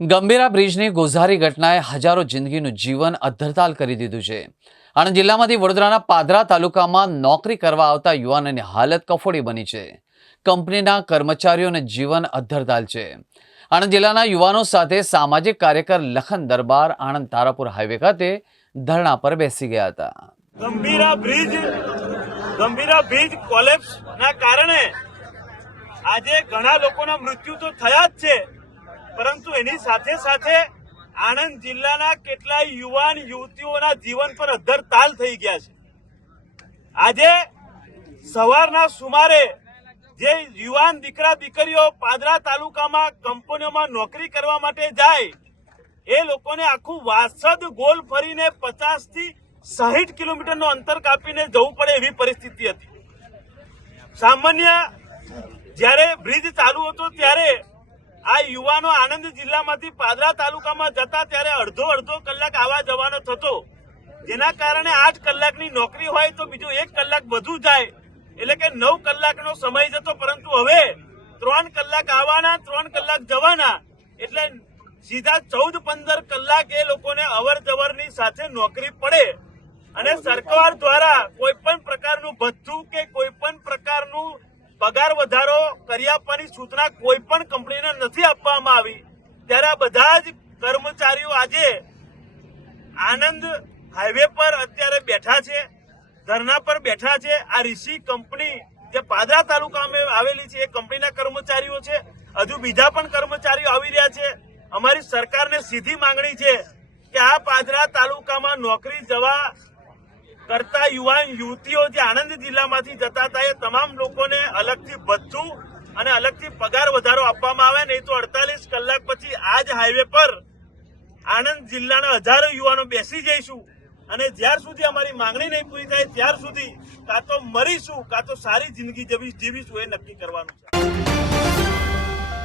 ગંભીરા બ્રિજની ગોઝારી ઘટનાએ હજારો જિંદગીનું જીવન અદ્ધરતાલ કરી દીધું છે। આણંદ જિલ્લામાંથી વડોદરાના પાદરા તાલુકામાં નોકરી કરવા આવતા યુવાનોની હાલત કફોડી બની છે। કંપનીના કર્મચારીઓને જીવન અદ્ધરતાલ છે। આણંદ જિલ્લાના યુવાનો સાથે સામાજિક કાર્યકર લખન દરબાર આણંદ તારાપુર હાઈવે ખાતે ધરણા પર બેસી ગયા હતા। ગંભીરા બ્રિજ કોલેપ્સ ના કારણે આજે ઘણા લોકોના મૃત્યુ તો થયા જ છે, પરંતુ એની સાથે સાથે આણંદ જિલ્લાના કેટલાય યુવાન યુવતીઓના જીવન પર અદ્ધરતાલ થઈ ગયા છે। આજે સવારના સુમારે જે યુવાન દીકરા દીકરીઓ પાદરા તાલુકામાં કંપનીઓમાં નોકરી કરવા માટે જાય, એ લોકોને આખું વાસદ ગોલ ફરીને 50 થી 60 કિલોમીટરનું અંતર કાપીને જવું પડે એવી પરિસ્થિતિ હતી। સામાન્ય જ્યારે બ્રિજ ચાલુ હતો ત્યારે આ યુવાનો આણંદ જિલ્લામાંથી પાદરા તાલુકામાં જતા ત્યારે અડધો કલાક આવવા જવાનો થતો, જેના કારણે 8 કલાકની નોકરી હોય તો બીજો 1 કલાક વધુ જાય, એટલે કે 9 કલાકનો સમય જતો। પરંતુ હવે 3 કલાક આવવાના 3 કલાક જવાના, એટલે સીધા 14-15 કલાક એ લોકોને અવર જવરની સાથે નોકરી પડે। અને સરકાર દ્વારા કોઈ પણ પ્રકારનું ભથ્થું કે કોઈ પણ પ્રકારનું પગાર વધારો કરી આપવાની સૂચના કોઈ પણ કંપનીને નથી આપવામાં આવી, ત્યારે આ બધા જ કર્મચારીઓ આજે આણંદ હાઈવે પર અત્યારે બેઠા છે, ધરણા પર બેઠા છે। આ ઋષિ કંપની જે પાદરા તાલુકામાં આવેલી છે એ કંપનીના કર્મચારીઓ છે, હજુ બીજા પણ કર્મચારીઓ આવી રહ્યા છે। અમારી સરકારને સીધી માંગણી છે કે આ પાદરા તાલુકામાં નોકરી જવા કરતા યુવાન યુવતીઓ જે આણંદ જિલ્લામાંથી જતા હતા એ તમામ લોકોને અલગથી ભથ્થું અને અલગથી પગાર વધારો આપવામાં આવે, નહીં તો 48 કલાક પછી આ જ હાઈવે પર આણંદ જિલ્લાના હજારો યુવાનો બેસી જઈશું અને જ્યાર સુધી અમારી માંગણી નહીં પૂરી થાય ત્યાર સુધી કાં તો મરીશું કાં તો સારી જિંદગી જીવીશું, એ નક્કી કરવાનું છે।